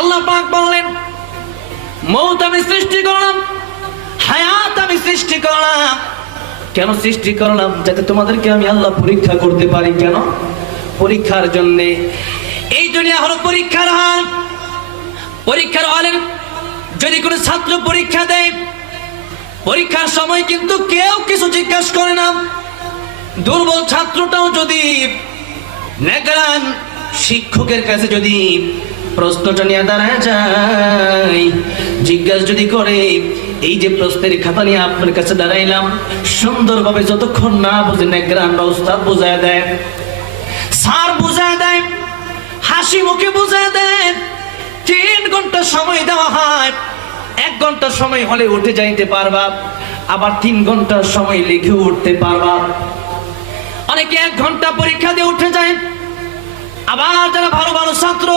আল্লাহ পাক বললেন, মৌত আমি সৃষ্টি করলাম, হায়াত আমি সৃষ্টি করলাম। কেন সৃষ্টি করলাম? যাতে তোমাদেরকে আমি আল্লাহ পরীক্ষা করতে পারি। কেন? পরীক্ষার জন্যে। এই দুনিয়া হলো পরীক্ষার হল। পরীক্ষার হলের যদি কোনো ছাত্র পরীক্ষা দেয়, পরীক্ষার সময় কিন্তু কেউ কিছু জিজ্ঞাসা করে না। দুর্বল ছাত্রটাও যদি নেগরান শিক্ষকের কাছে যদি প্রশ্নটা নিয়ে দাঁড়ায় যায়, জিজ্ঞাসা যদি করে, এই যে প্রশ্নের খাতা নিয়ে আপনার কাছে দাঁড়াইলাম, সুন্দরভাবে যতক্ষণ না বুঝে নেগরান বা উস্তাদ বুঝায় দেয়, স্যার বুঝায় দেয়, হাসি মুখে বুঝায় দেয়, 3 ঘন্টা সময় দেওয়া হয়। 1 ঘন্টা সময় হলে উঠে যাইতে পারবা, আবার 3 ঘন্টার সময় লিখে উঠতে পারবা। অনেকে 1 ঘন্টা পরীক্ষা দিয়ে উঠে যায়। আবার যারা ভালো ভালো ছাত্র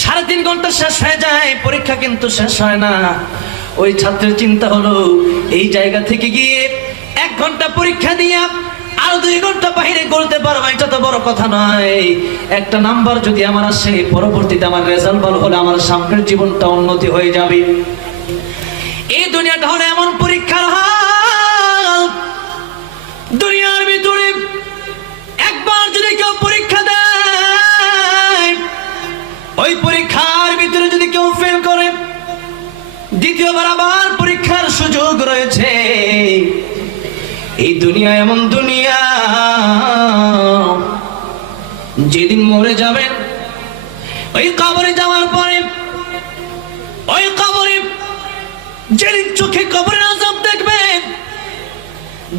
3.5 ঘন্টা শেষ হয়ে যায়, পরীক্ষা কিন্তু শেষ হয় না। ওই ছাত্রের চিন্তা হলো, এই জায়গা থেকে গিয়ে 1 ঘন্টা পরীক্ষা দিয়ে আর 2 ঘন্টা বাইরে করতে পারবো, এটা তো বড় কথা নয়। একটা নাম্বার যদি আমার আসে, পরবর্তীতে আমার রেজাল্ট ভালো হলে আমার সামনের জীবনটা উন্নতি হয়ে যাবে। এই দুনিয়াটা হলো এমন পরীক্ষার হাল। দুনিয়ার ভিতরে একবার যদি কেউ পরীক্ষা দেয়, ওই পরীক্ষার ভিতরে যদি কেউ ফেল করে, দ্বিতীয়বার আবার পরীক্ষার সুযোগ রয়েছে। এই দুনিয়া এমন দুনিয়া, যেদিন মরে যাবেন, ওই কবরে যাওয়ার পরে, ওই কবরে যেদিন চোখে কবরের আযাব দেখবেন,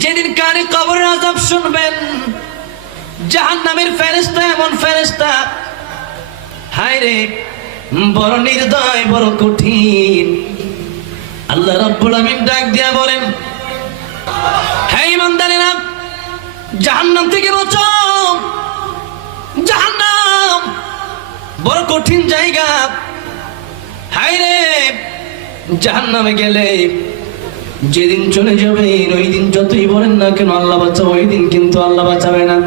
যেদিন কানে কবরের আযাব শুনবেন, জাহান্নামের ফেরেশতা এমন ফেরেশতা, হায় রে, বড় নির্দয়, বড় কঠিন। আল্লাহ রাব্বুল আমিন ডাক দিয়া বলেন, হে ইমানদারেরা, জাহান্নাম থেকে বাঁচো। জাহান্নাম বড় কঠিন জায়গা। হায় রে, জাহান্নামে গেলে যেদিন চলে যাবেন, ওই দিন যতই বলেন না কেন আল্লাহ বাঁচাও, ওই দিন কিন্তু আল্লাহ বাঁচাবে না।